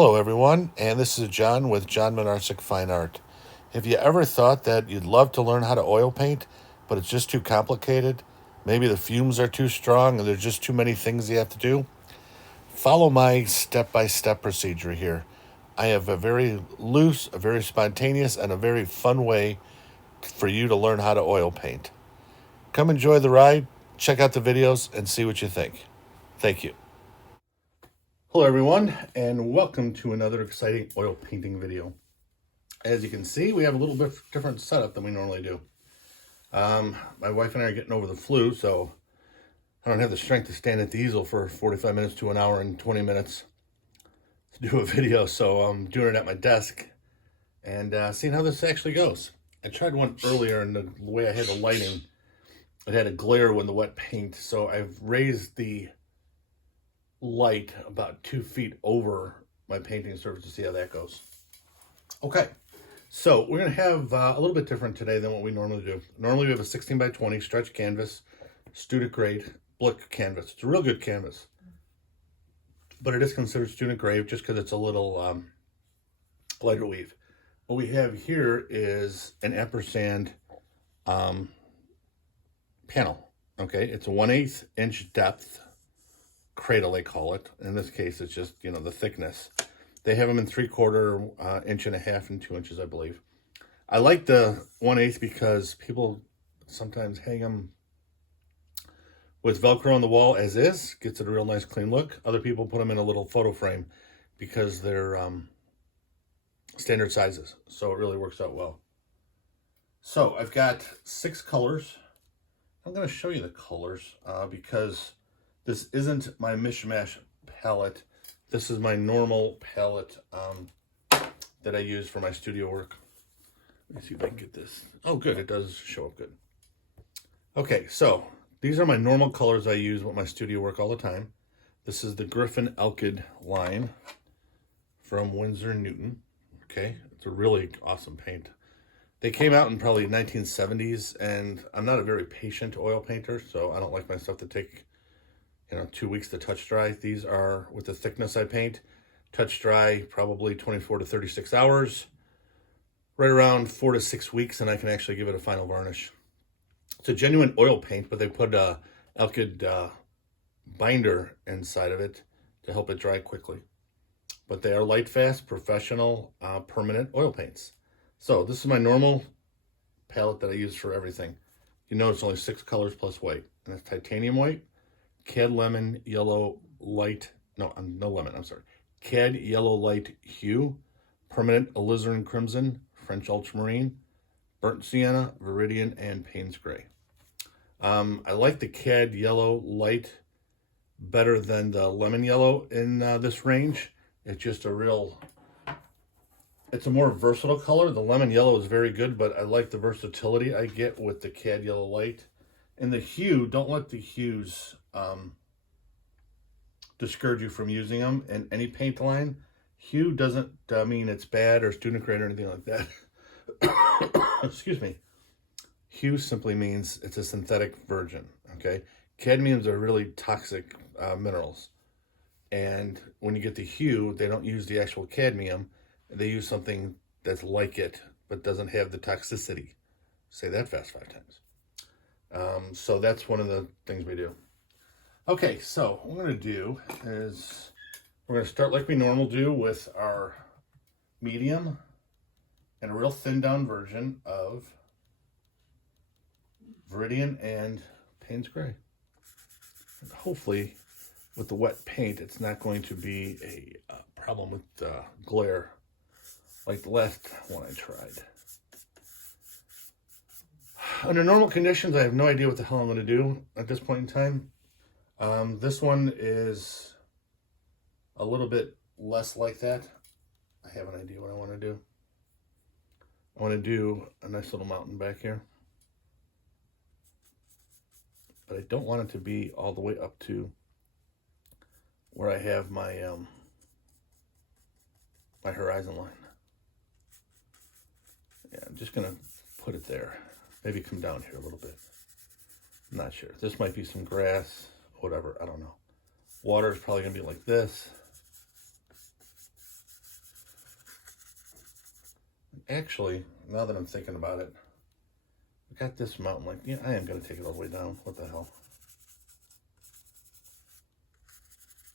Hello, everyone, and this is John with John Menarsic Fine Art. Have you ever thought that you'd love to learn how to oil paint, but it's just too complicated? Maybe the fumes are too strong and there's just too many things you have to do? Follow my step by step procedure here. I have a very loose, a very spontaneous, and a very fun way for you to learn how to oil paint. Come enjoy the ride, check out the videos, and see what you think. Thank you. Hello, everyone, and welcome to another exciting oil painting video. As you can see, we have a little bit different setup than we normally do. My wife and I are getting over the flu, so I don't have the strength to stand at the easel for 45 minutes to an hour and 20 minutes to do a video, so I'm doing it at my desk and seeing how this actually goes. I tried one earlier, and the way I had the lighting, it had a glare when the wet paint, so I've raised the light about 2 feet over my painting surface to see how that goes. Okay, so we're going to have a little bit different today than what we normally do. Normally we have a 16 by 20 stretch canvas, student grade Blick canvas. It's a real good canvas, but it is considered student grade just because it's a little lighter weave. What we have here is an ampersand panel. Okay, it's a 1/8 inch depth cradle, they call it. In this case, it's just, the thickness. They have them in 3/4, inch and a half, and 2 inches, I believe. I like the 1/8 because people sometimes hang them with Velcro on the wall as is. Gets it a real nice clean look. Other people put them in a little photo frame because they're standard sizes. So it really works out well. So I've got 6 colors. I'm going to show you the colors because this isn't my mishmash palette. This is my normal palette that I use for my studio work. Let me see if I can get this. Oh, good. It does show up good. Okay, so these are my normal colors I use with my studio work all the time. This is the Griffin Alkyd line from Winsor Newton. Okay, it's a really awesome paint. They came out in probably 1970s, and I'm not a very patient oil painter, so I don't like my stuff to take 2 weeks to touch dry. These are, with the thickness I paint, touch dry probably 24 to 36 hours, right around 4 to 6 weeks, and I can actually give it a final varnish. It's a genuine oil paint, but they put a Alkyd binder inside of it to help it dry quickly. But they are light, fast, professional, permanent oil paints. So this is my normal palette that I use for everything. You notice only 6 colors plus white, and it's titanium white, Cadmium Yellow Light, Cad Yellow Light Hue, Permanent Alizarin Crimson, French Ultramarine, Burnt Sienna, Viridian, and Payne's Gray. I like the Cad Yellow Light better than the Lemon Yellow in this range. It's just it's a more versatile color. The Lemon Yellow is very good, but I like the versatility I get with the Cad Yellow Light. And the hue, don't let the hues discourage you from using them in any paint line. Hue doesn't mean it's bad or student grade or anything like that. Excuse me. Hue simply means it's a synthetic virgin, okay? Cadmiums are really toxic minerals. And when you get the hue, they don't use the actual cadmium. They use something that's like it, but doesn't have the toxicity. Say that fast 5 times. So that's one of the things we do. Okay, so what we're going to do is we're going to start like we normally do with our medium and a real thin down version of Viridian and Payne's Gray. And hopefully with the wet paint, it's not going to be a problem with glare like the last one I tried. Under normal conditions, I have no idea what the hell I'm going to do at this point in time. This one is a little bit less like that. I have an idea what I want to do. I want to do a nice little mountain back here. But I don't want it to be all the way up to where I have my my horizon line. Yeah, I'm just going to put it there. Maybe come down here a little bit. I'm not sure. This might be some grass, whatever. I don't know. Water is probably going to be like this. actually, now that I'm thinking about it, I got this mountain, like, yeah, I am going to take it all the way down. What the hell?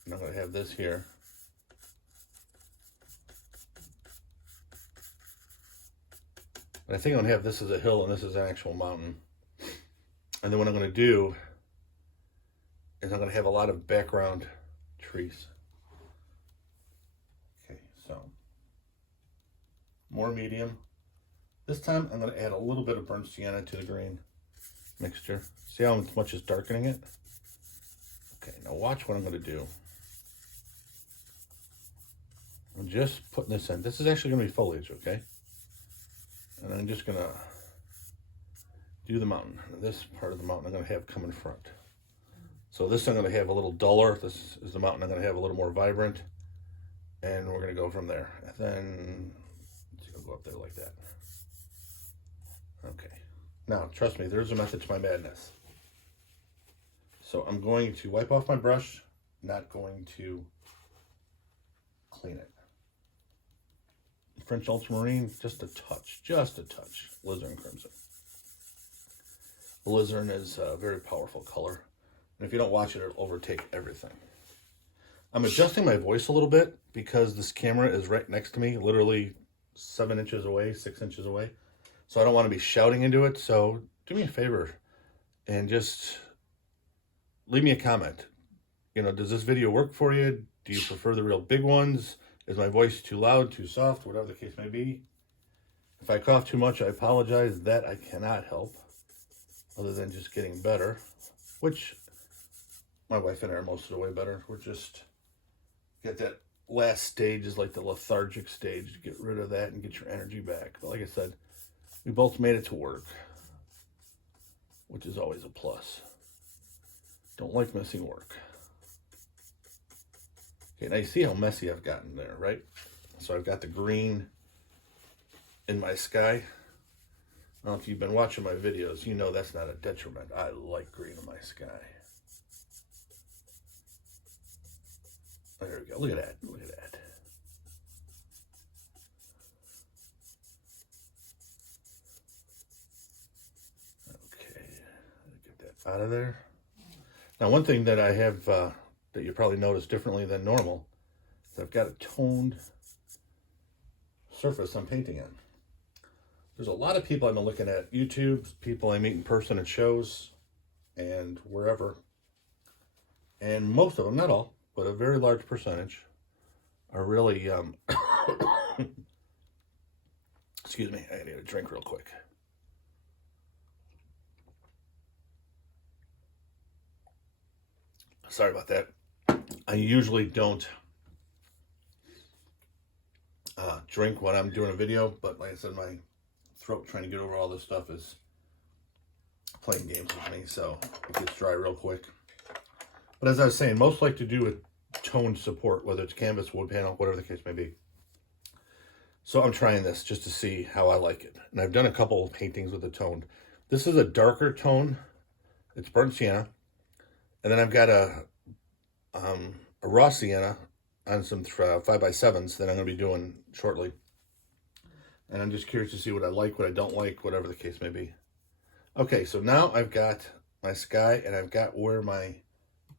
And I'm going to have this here. But I think I'm going to have this as a hill and this is an actual mountain. And then what I'm going to do is I'm going to have a lot of background trees. Okay, so more medium. This time I'm going to add a little bit of burnt sienna to the green mixture. See how much is darkening it? Okay, now watch what I'm going to do. I'm just putting this in. This is actually going to be foliage, okay? And I'm just going to do the mountain. This part of the mountain I'm going to have come in front. So this I'm going to have a little duller. This is the mountain I'm going to have a little more vibrant. And we're going to go from there. And then let's go up there like that. Okay. Now, trust me, there's a method to my madness. So I'm going to wipe off my brush, not going to clean it. French ultramarine, just a touch, Alizarin Crimson. Alizarin is a very powerful color. And if you don't watch it, it'll overtake everything. I'm adjusting my voice a little bit because this camera is right next to me, literally 7 inches away, 6 inches away. So I don't want to be shouting into it. So do me a favor and just leave me a comment. You know, does this video work for you? Do you prefer the real big ones? Is my voice too loud, too soft, whatever the case may be? If I cough too much, I apologize. That I cannot help, other than just getting better, which my wife and I are most of the way better. We're just, get that last stage is like the lethargic stage. Get rid of that and get your energy back. But like I said, we both made it to work, which is always a plus. Don't like missing work. Okay, now you see how messy I've gotten there, right? So I've got the green in my sky. I don't know if you've been watching my videos, you know that's not a detriment. I like green in my sky. There we go. Look at that. Look at that. Okay, get that out of there. Now, one thing that I have that you probably notice differently than normal is I've got a toned surface I'm painting in. There's a lot of people I've been looking at, YouTube, people I meet in person at shows and wherever, and most of them, not all, but a very large percentage are really, excuse me, I need a drink real quick. Sorry about that. I usually don't drink when I'm doing a video, but like I said, my throat trying to get over all this stuff is playing games with me, so it gets dry real quick. But as I was saying, most like to do a toned support, whether it's canvas, wood panel, whatever the case may be. So I'm trying this just to see how I like it. And I've done a couple of paintings with a toned. This is a darker tone. It's burnt sienna. And then I've got a raw sienna on some 5x7s that I'm going to be doing shortly. And I'm just curious to see what I like, what I don't like, whatever the case may be. Okay, so now I've got my sky and I've got where my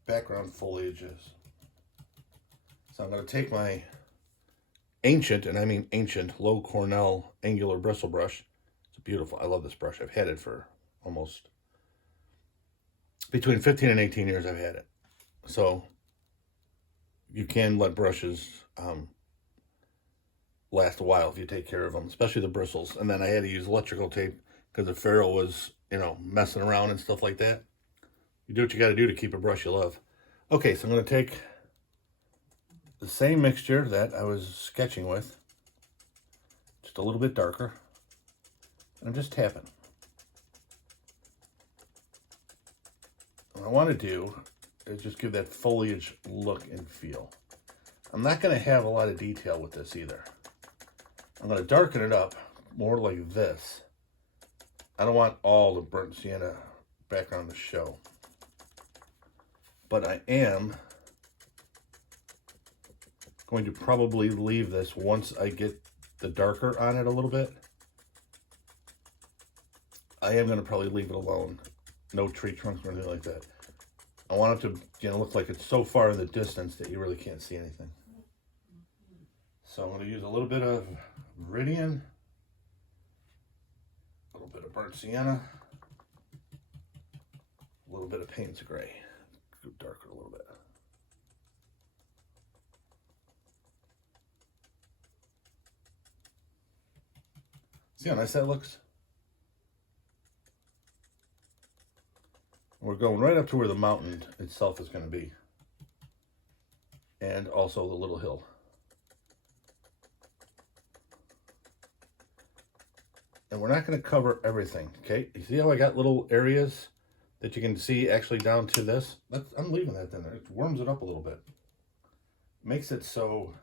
background foliage is. So I'm going to take my ancient, and I mean ancient, low Cornell angular bristle brush. It's beautiful. I love this brush. I've had it for almost between 15 and 18 years I've had it. So you can let brushes last a while if you take care of them, especially the bristles. And then I had to use electrical tape because the ferrule was, you know, messing around and stuff like that. You do what you got to do to keep a brush you love. Okay, so I'm going to take the same mixture that I was sketching with, just a little bit darker, and I'm just tapping. What I want to do is just give that foliage look and feel. I'm not going to have a lot of detail with this either. I'm going to darken it up more like this. I don't want all the burnt sienna background to show. But I am going to probably leave this once I get the darker on it a little bit. I am going to probably leave it alone. No tree trunks or anything like that. I want it to, you know, look like it's so far in the distance that you really can't see anything. So I'm going to use a little bit of Viridian, a little bit of burnt sienna, a little bit of Payne's gray. Go darker a little bit. See how nice that looks? We're going right up to where the mountain itself is going to be. And also the little hill. And we're not going to cover everything, okay? You see how I got little areas that you can see actually down to this? I'm leaving that in there. It warms it up a little bit. Makes it so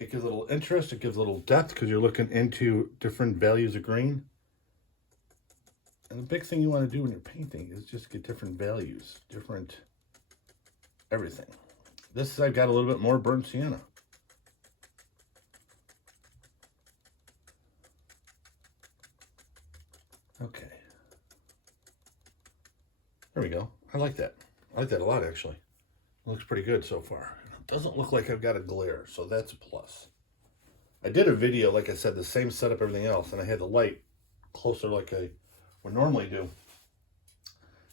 it gives a little interest, it gives a little depth because you're looking into different values of green. And the big thing you want to do when you're painting is just get different values, different everything. This I've got a little bit more burnt sienna. Okay. There we go. I like that. I like that a lot, actually. It looks pretty good so far. It doesn't look like I've got a glare, so that's a plus. I did a video, like I said, the same setup, everything else, and I had the light closer like I would normally do.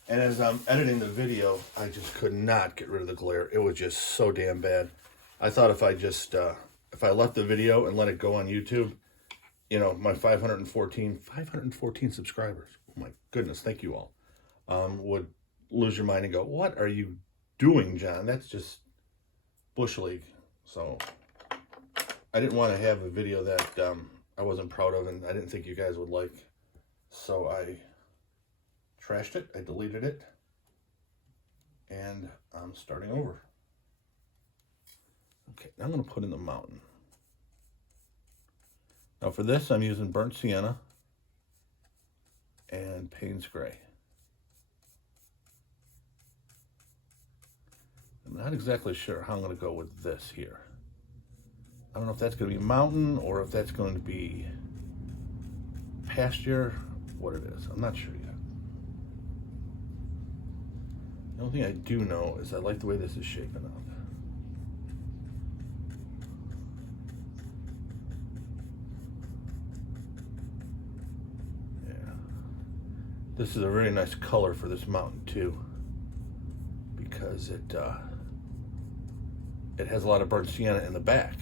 And as I'm editing the video, I just could not get rid of the glare. It was just so damn bad. I thought if I just, if I left the video and let it go on YouTube, you know, my 514 subscribers, oh my goodness, thank you all, would lose your mind and go, what are you doing, John? That's just Bush League. So I didn't want to have a video that I wasn't proud of and I didn't think you guys would like. So I trashed it, I deleted it, and I'm starting over. Okay, now I'm going to put in the mountain. Now for this, I'm using burnt sienna and Payne's gray. I'm not exactly sure how I'm going to go with this here. I don't know if that's going to be mountain or if that's going to be pasture, what it is. I'm not sure yet. The only thing I do know is I like the way this is shaping up. Yeah. This is a very nice color for this mountain too, because it has a lot of burnt sienna in the back.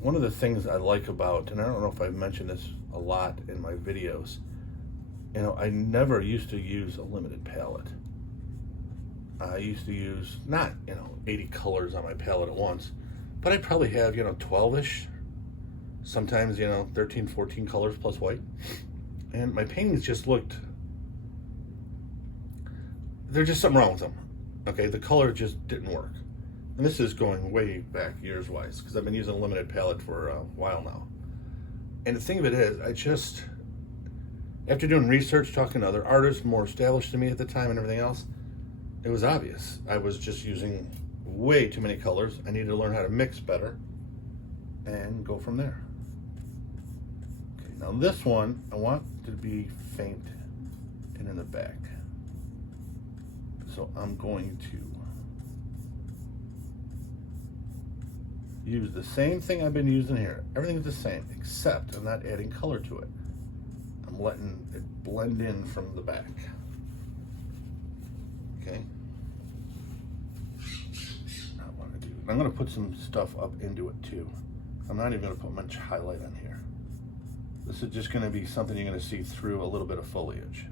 One of the things I like about, and I don't know if I've mentioned this a lot in my videos, you know, I never used to use a limited palette. I used to use not, you know, 80 colors on my palette at once, but I probably have, you know, 12-ish, sometimes, you know, 13, 14 colors plus white. And my paintings just looked, there's just something wrong with them. Okay, the color just didn't work. And this is going way back years-wise, because I've been using a limited palette for a while now. And the thing of it is, I just, after doing research, talking to other artists more established than me at the time and everything else, it was obvious. I was just using way too many colors. I needed to learn how to mix better and go from there. Okay, now this one, I want to be faint and in the back. So I'm going to use the same thing I've been using here. Everything's the same, except I'm not adding color to it. I'm letting it blend in from the back. Okay. Now what I'm going to do, I'm going to put some stuff up into it too. I'm not even going to put much highlight on here. This is just going to be something you're going to see through a little bit of foliage.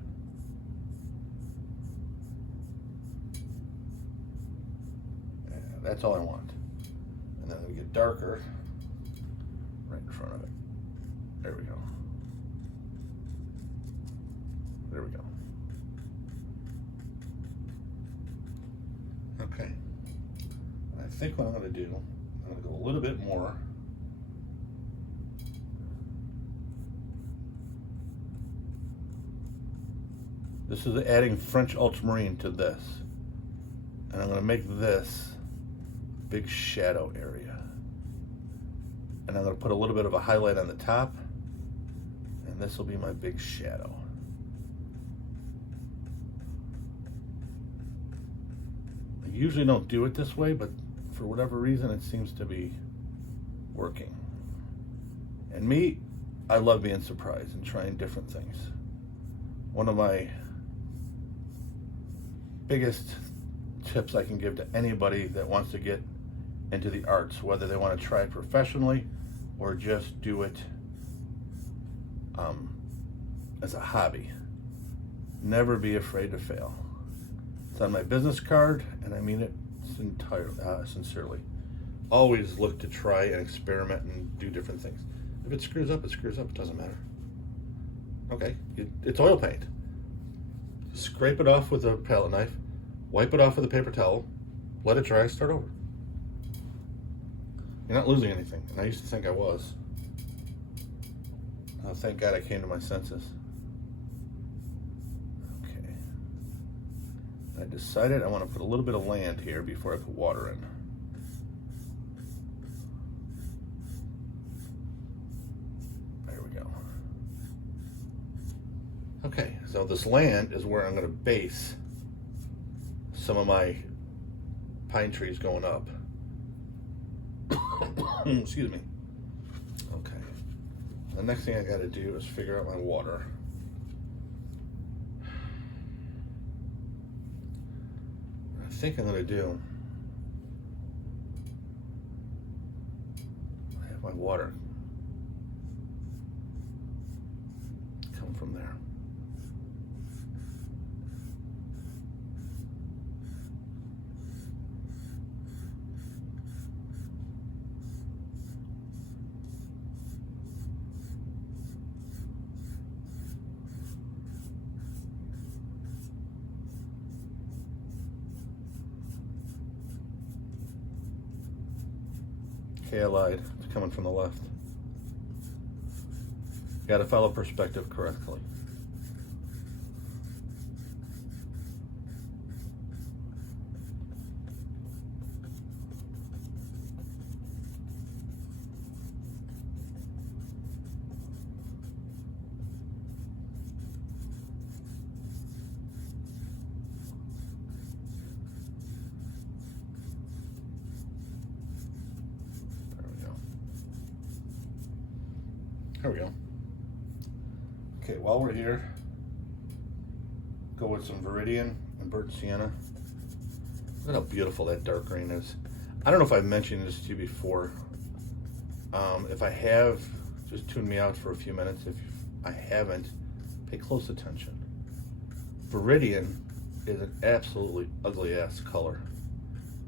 Yeah, that's all I want. And then we get darker right in front of it. There we go. There we go. Okay. And I think what I'm going to do, I'm going to go a little bit more. This is adding French ultramarine to this. And I'm going to make this big shadow area. And I'm going to put a little bit of a highlight on the top. And this will be my big shadow. I usually don't do it this way, but for whatever reason, it seems to be working. And me, I love being surprised and trying different things. One of my biggest tips I can give to anybody that wants to get into the arts, whether they want to try it professionally or just do it as a hobby. Never be afraid to fail. It's on my business card, and I mean it sincerely. Always look to try and experiment and do different things. If it screws up, it screws up. It doesn't matter. Okay, it's oil paint. Scrape it off with a palette knife, wipe it off with a paper towel, let it dry, start over. You're not losing anything, and I used to think I was. Oh, thank God I came to my senses. Okay. I decided I want to put a little bit of land here before I put water in. There we go. Okay, so this land is where I'm going to base some of my pine trees going up. Excuse me. Okay. The next thing I got to do is figure out my water. I think I'm going to do. I have my water come from there. Okay, I lied. It's coming from the left. Got to follow perspective correctly. There we go. Okay, while we're here, go with some Viridian and burnt sienna. Look at how beautiful that dark green is. I don't know if I've mentioned this to you before. If I have, just tune me out for a few minutes. If I haven't, pay close attention. Viridian is an absolutely ugly ass color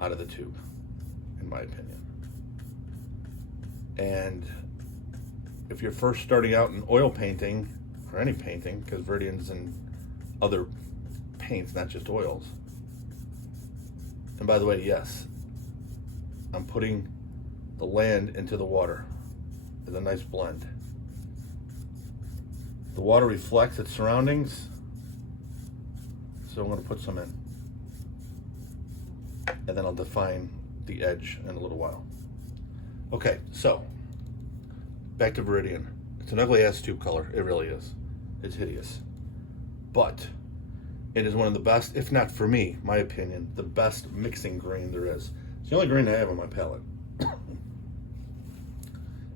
out of the tube, in my opinion. And if you're first starting out in oil painting, or any painting, because Viridian's in other paints, not just oils. And by the way, yes, I'm putting the land into the water. It's a nice blend. The water reflects its surroundings, so I'm going to put some in. And then I'll define the edge in a little while. Okay, so back to Viridian. It's an ugly ass tube color. It really is. It's hideous. But it is one of the best, if not for me, my opinion, the best mixing green there is. It's the only green I have on my palette.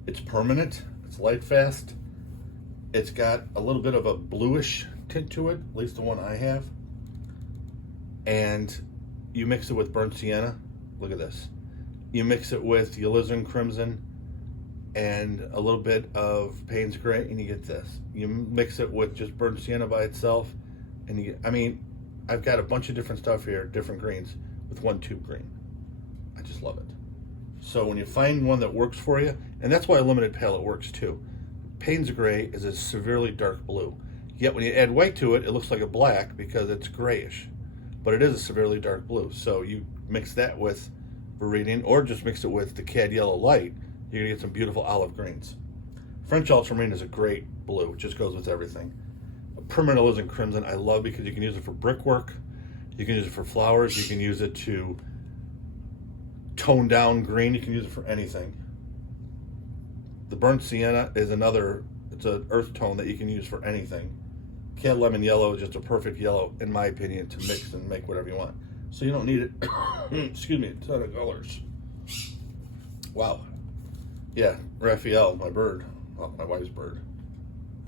It's permanent. It's light fast. It's got a little bit of a bluish tint to it, at least the one I have. And you mix it with burnt sienna. Look at this. You mix it with the Alizarin Crimson and a little bit of Payne's Gray, and you get this. You mix it with just burnt sienna by itself, and you get, I mean, I've got a bunch of different stuff here, different greens, with one tube green. I just love it. So when you find one that works for you, and that's why a limited palette works too. Payne's Gray is a severely dark blue. Yet when you add white to it, it looks like a black because it's grayish. But it is a severely dark blue. So you mix that with Viridian, or just mix it with the Cad Yellow Light, you're gonna get some beautiful olive greens. French ultramarine is a great blue. It just goes with everything. Permanent Alizarin Crimson I love because you can use it for brickwork, you can use it for flowers, you can use it to tone down green, you can use it for anything. The burnt sienna is another, it's an earth tone that you can use for anything. Cadmium Yellow is just a perfect yellow, in my opinion, to mix and make whatever you want. So you don't need it, excuse me, a ton of colors. Wow. Yeah, Raphael, my bird, well, my wife's bird,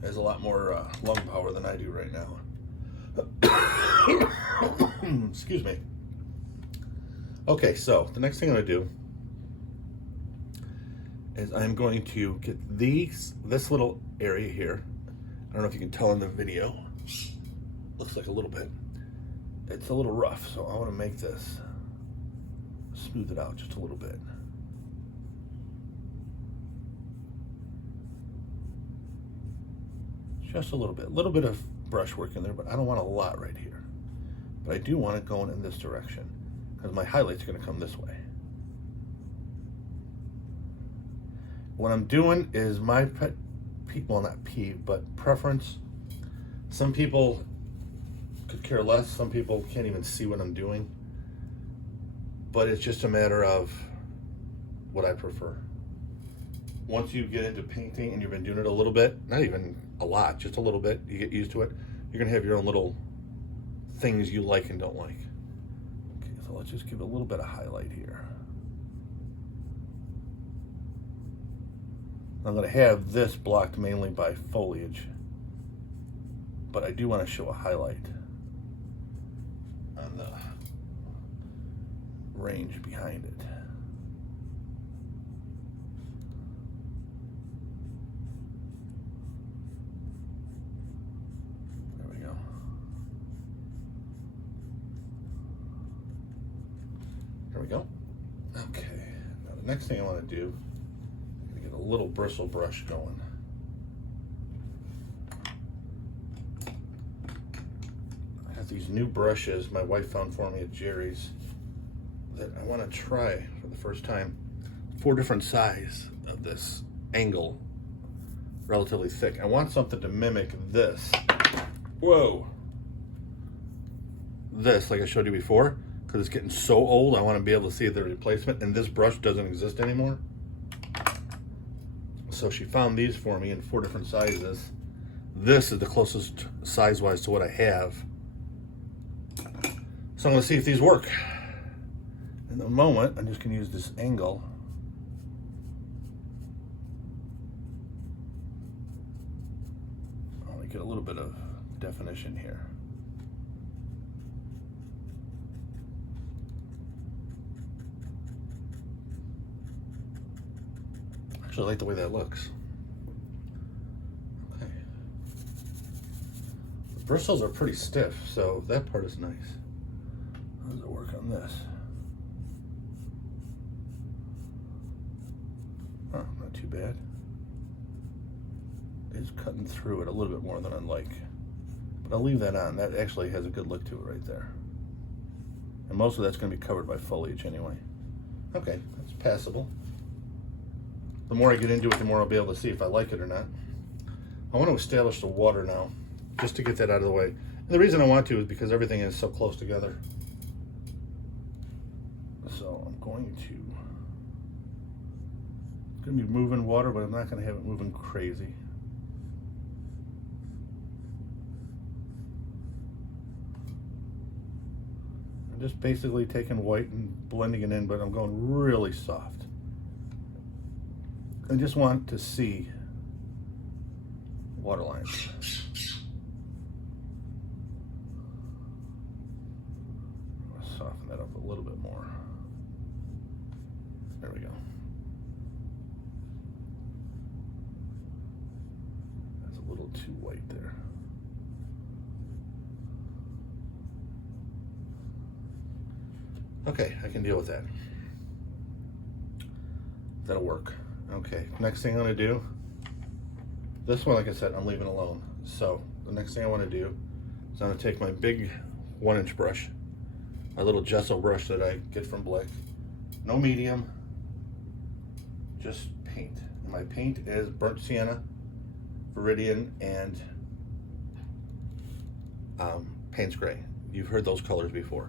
has a lot more lung power than I do right now. Excuse me. Okay, so the next thing I'm going to do is I'm going to get this little area here. I don't know if you can tell in the video. Looks like a little bit. It's a little rough, so I want to make this, smooth it out just a little bit. Just a little bit of brush work in there, but I don't want a lot right here. But I do want it going in this direction because my highlight's going to come this way. What I'm doing is my pet peeve, well, not peeve, but preference. Some people could care less. Some people can't even see what I'm doing. But it's just a matter of what I prefer. Once you get into painting and you've been doing it a little bit, not even a lot, just a little bit, you get used to it, you're gonna have your own little things you like and don't like. Okay, so let's just give it a little bit of highlight here. I'm gonna have this blocked mainly by foliage, but I do want to show a highlight on the range behind it. There we go. Okay, now the next thing I want to do, I'm going to get a little bristle brush going. I have these new brushes my wife found for me at Jerry's that I want to try for the first time. 4 different sizes of this angle, relatively thick. I want something to mimic this. Whoa! This, like I showed you before. Because it's getting so old, I want to be able to see the replacement, and this brush doesn't exist anymore. So she found these for me in 4 different sizes. This is the closest size-wise to what I have. So I'm going to see if these work. In the moment, I'm just going to use this angle. I want to get a little bit of definition here. I like the way that looks. Okay. The bristles are pretty stiff, so that part is nice. How does it work on this? Oh, not too bad. It's cutting through it a little bit more than I'd like. But I'll leave that on. That actually has a good look to it right there. And most of that's going to be covered by foliage anyway. Okay, that's passable. The more I get into it, the more I'll be able to see if I like it or not. I want to establish the water now, just to get that out of the way. And the reason I want to is because everything is so close together. So I'm going to, it's going to be moving water, but I'm not going to have it moving crazy. I'm just basically taking white and blending it in, but I'm going really soft. I just want to see water lines. I'll soften that up a little bit more. There we go. That's a little too white there. Okay, I can deal with that. That'll work. Okay, next thing I'm going to do, this one, like I said, I'm leaving alone. So the next thing I want to do is I'm going to take my big 1-inch brush, my little gesso brush that I get from Blick. No medium, just paint. And my paint is burnt sienna, Viridian, and Payne's gray. You've heard those colors before.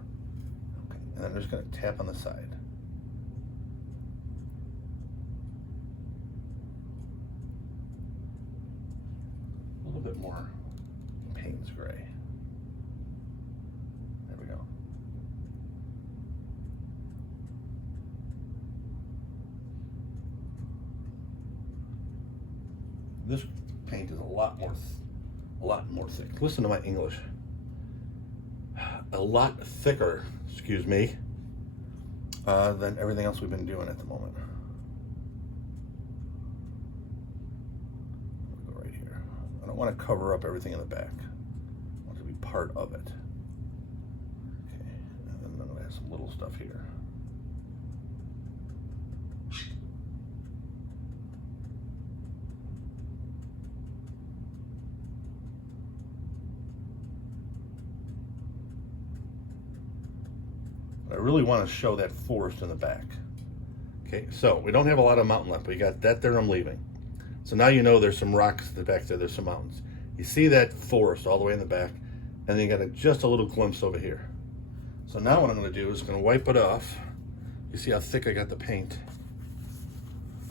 Okay, and I'm just going to tap on the side. bit more Payne's gray. There we go. This paint is a lot more thick. Listen to my English. A lot thicker, excuse me, than everything else we've been doing at the moment. I'll go right here. I don't want to cover up everything in the back. I want it to be part of it. Okay, and then I'm going to have some little stuff here. I really want to show that forest in the back. Okay, so we don't have a lot of mountain left, but you got that there I'm leaving. So now you know there's some rocks in the back there, there's some mountains. You see that forest all the way in the back, and then you got just a little glimpse over here. So now what I'm going to do is I'm going to wipe it off. You see how thick I got the paint.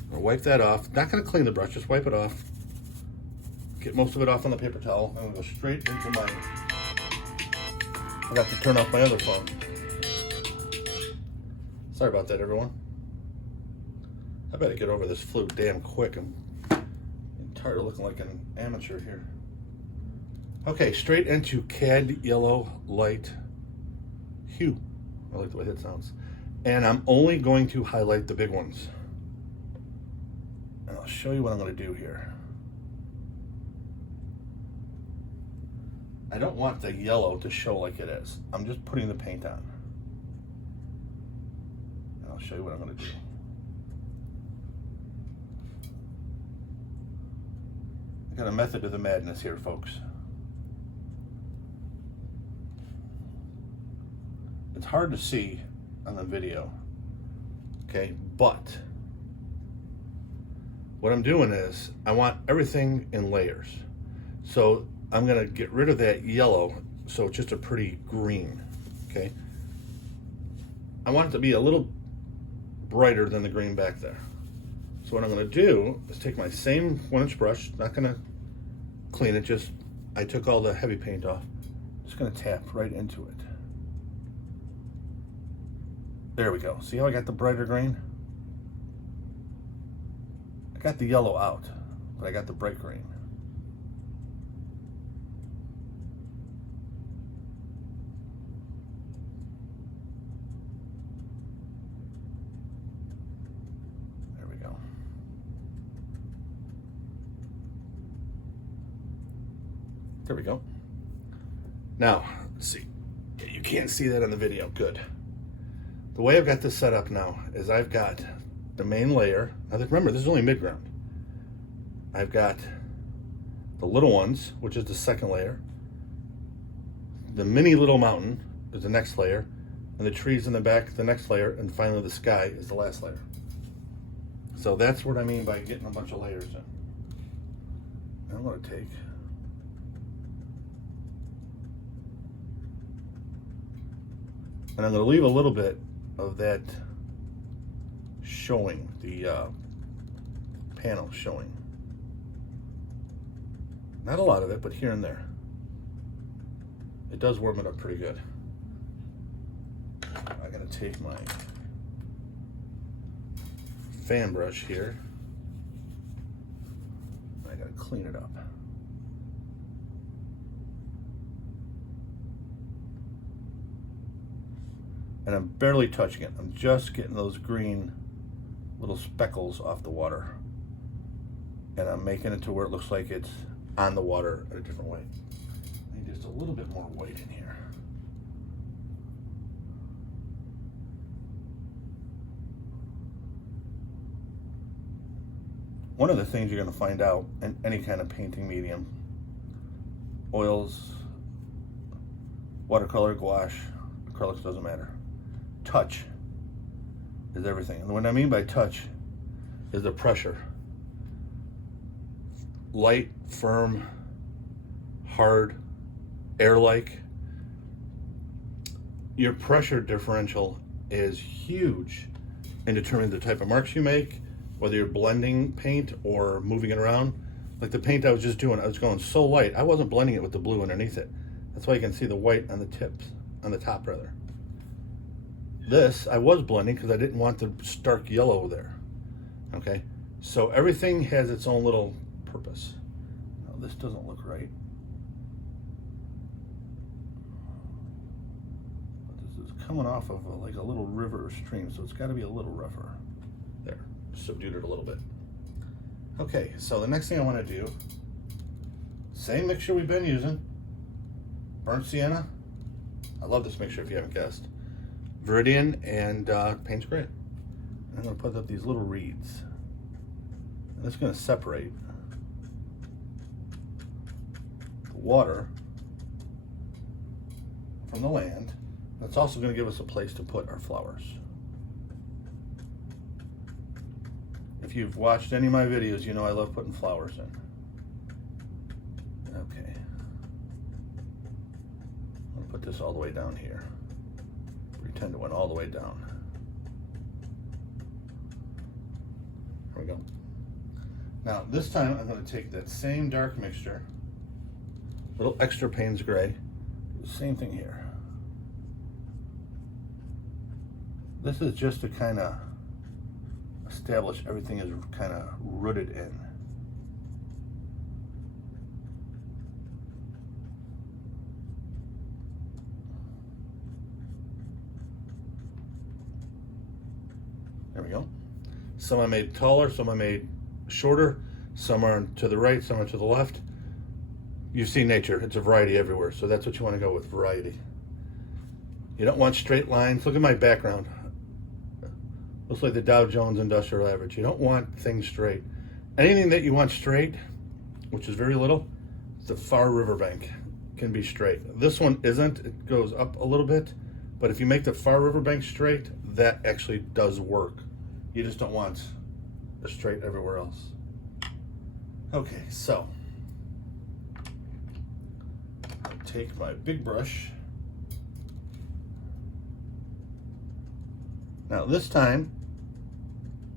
I'm going to wipe that off. Not going to clean the brush, just wipe it off. Get most of it off on the paper towel. I'm going to go straight into my... I got to turn off my other phone. Sorry about that, everyone. I better get over this flute damn quick. I'm tired of looking like an amateur here. Okay, straight into Cadmium Yellow Light Hue. I like the way that sounds. And I'm only going to highlight the big ones. And I'll show you what I'm going to do here. I don't want the yellow to show like it is. I'm just putting the paint on. I'll show you what I'm going to do. I got a method to the madness here, folks. It's hard to see on the video, okay, but what I'm doing is I want everything in layers. So I'm going to get rid of that yellow so it's just a pretty green, okay? I want it to be a little brighter than the green back there. So what I'm going to do is take my same 1-inch brush, not going to clean it, just I took all the heavy paint off. Just going to tap right into it. There we go. See how I got the brighter green? I got the yellow out, but I got the bright green. There we go. Now, let's see. You can't see that on the video. Good. The way I've got this set up now is I've got the main layer. Now, remember, this is only midground. I've got the little ones, which is the second layer. The mini little mountain is the next layer. And the trees in the back, the next layer. And finally, the sky is the last layer. So that's what I mean by getting a bunch of layers in. I'm going to take... And I'm going to leave a little bit of that showing, the panel showing. Not a lot of it, but here and there. It does warm it up pretty good. I'm going to take my fan brush here. I got to clean it up. And I'm barely touching it. I'm just getting those green little speckles off the water. And I'm making it to where it looks like it's on the water in a different way. I need just a little bit more white in here. One of the things you're going to find out in any kind of painting medium, oils, watercolor, gouache, acrylics, doesn't matter. Touch is everything. And what I mean by touch is the pressure. Light, firm, hard, air-like. Your pressure differential is huge in determining the type of marks you make, whether you're blending paint or moving it around. Like the paint I was just doing, I was going so light, I wasn't blending it with the blue underneath it. That's why you can see the white on the tips, on the top rather. This, I was blending because I didn't want the stark yellow there. Okay, so everything has its own little purpose. Now this doesn't look right. Coming off of like a little river or stream, so it's got to be a little rougher. There, subdued it a little bit. Okay, so the next thing I want to do, same mixture we've been using, burnt sienna. I love this mixture if you haven't guessed. Viridian and Payne's gray. And I'm going to put up these little reeds. And this is going to separate the water from the land. That's also going to give us a place to put our flowers. If you've watched any of my videos, you know I love putting flowers in. Okay. I'll put this all the way down here. Pretend it went all the way down. There we go. Now this time I'm going to take that same dark mixture, a little extra Payne's gray, do the same thing here. This is just to kind of establish everything is kind of rooted in. There we go. Some I made taller, some I made shorter, some are to the right, some are to the left. You've seen nature, it's a variety everywhere, so that's what you want to go with, variety. You don't want straight lines. Look at my background. Looks like the Dow Jones Industrial Average. You don't want things straight. Anything that you want straight, which is very little, the far riverbank can be straight. This one isn't. It goes up a little bit, but if you make the far riverbank straight, that actually does work. You just don't want a straight everywhere else. Okay, so I'll take my big brush. Now this time,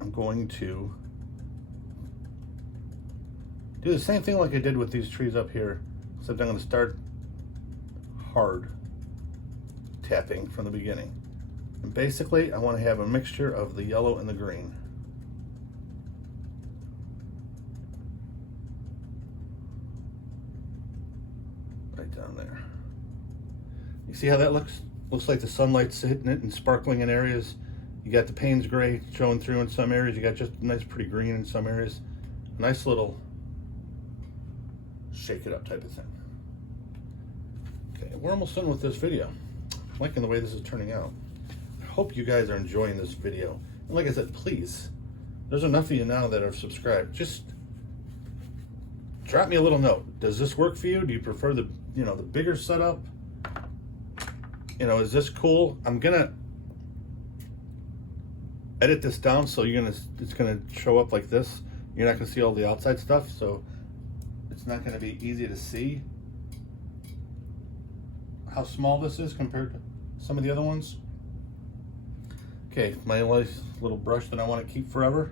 I'm going to do the same thing like I did with these trees up here, except I'm going to start hard tapping from the beginning. And basically, I want to have a mixture of the yellow and the green. Right down there. You see how that looks? Looks like the sunlight's hitting it and sparkling in areas. You got the Payne's gray showing through in some areas. You got just nice pretty green in some areas. A nice little shake it up type of thing. Okay, we're almost done with this video. I'm liking the way this is turning out. I hope you guys are enjoying this video. And like I said, please, there's enough of you now that are subscribed. Just drop me a little note. Does this work for you? Do you prefer the, you know, the bigger setup? You know, is this cool? I'm gonna edit this down so it's gonna show up like this. You're not gonna see all the outside stuff, so it's not gonna be easy to see how small this is compared to some of the other ones. Okay, my nice little brush that I want to keep forever.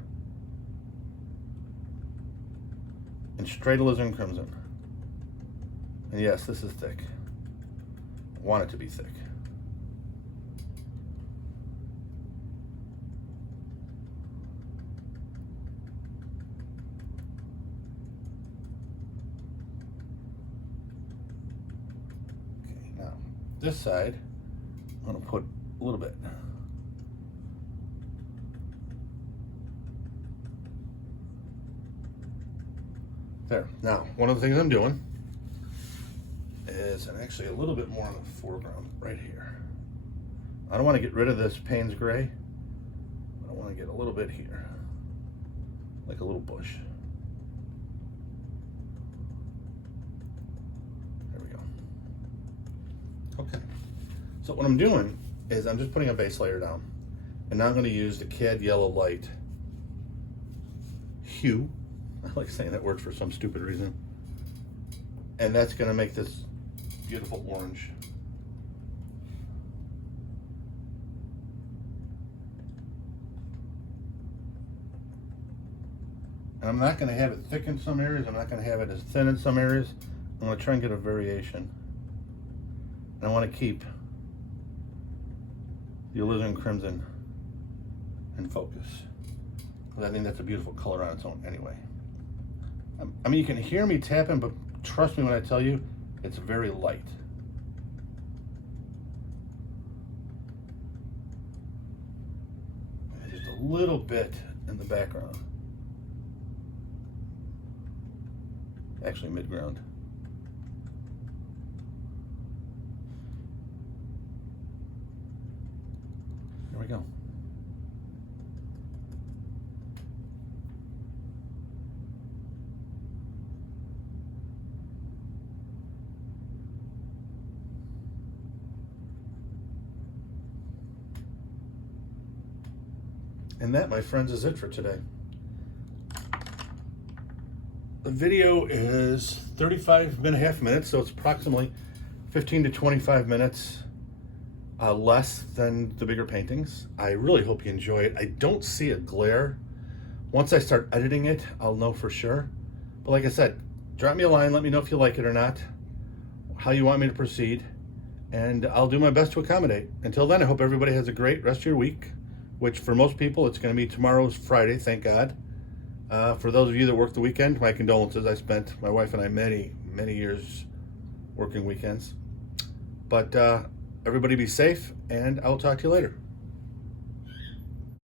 And straight Alizarin Crimson. And yes, this is thick. I want it to be thick. This side, I'm going to put a little bit. There. Now, one of the things I'm doing is, and actually a little bit more on the foreground right here. I don't want to get rid of this Payne's gray, but I want to get a little bit here, like a little bush. Okay, so what I'm doing is I'm just putting a base layer down, and now I'm going to use the Cadmium Yellow Light Hue. I like saying that word for some stupid reason. And that's going to make this beautiful orange. And I'm not going to have it thick in some areas. I'm not going to have it as thin in some areas. I'm going to try and get a variation. And I want to keep the Alizarin Crimson in focus. Because I think that's a beautiful color on its own anyway. I mean, you can hear me tapping, but trust me when I tell you, it's very light. And just a little bit in the background. Actually, midground. There we go. And that, my friends, is it for today. The video is 35.5 minutes, so it's approximately 15 to 25 minutes less than the bigger paintings. I really hope you enjoy it. I don't see a glare. Once I start editing it, I'll know for sure. But like I said, drop me a line, let me know if you like it or not, how you want me to proceed, and I'll do my best to accommodate. Until then, I hope everybody has a great rest of your week, which for most people, it's going to be tomorrow's Friday, thank God. For those of you that work the weekend, my condolences. I spent, my wife and I, many years working weekends. But everybody be safe, and I'll talk to you later.